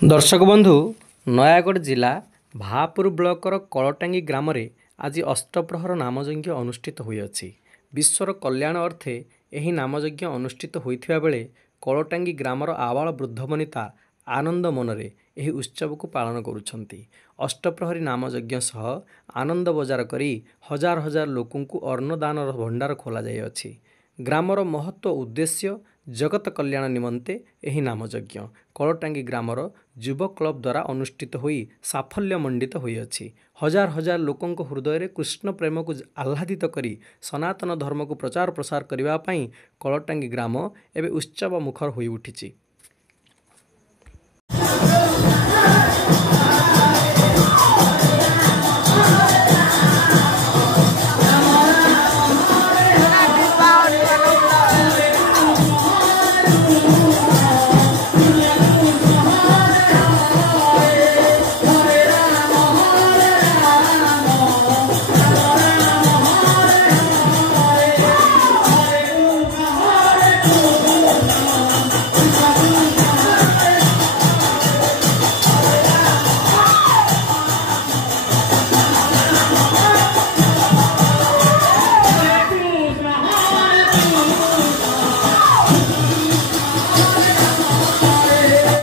दर्शक बंधु नयागढ़ जिला भापुर ब्लॉकर कलटांगी ग्राम रे आज अष्टप्रहर नामयज्ञ अनुष्ठित होइअछि। विश्वर कल्याण अर्थे एही नामयज्ञ अनुष्ठित होइथिबा बेले कलटांगी ग्रामर आबाल वृद्ध वनिता आनंद मनरे एही उत्सव को पालन करुछंती। अष्टप्रहरी नामयज्ञ सह आनंद बजार करी हजार हजार लोकंकु अन्नदान भंडार खोला जाय अछि। ग्रामर महत्व उद्देश्य जगत कल्याण निमंते एही नामयज्ञ कलटांगी ग्रामर युवक क्लब द्वारा अनुष्ठित होई साफल्य मंडित होइअछि। हजार हजार लोकंक हृदय कृष्ण प्रेम को आह्लादित करी सनातन धर्म को प्रचार प्रसार करने कलटांगी ग्राम एवं उत्सव मुखर होई उठिछि।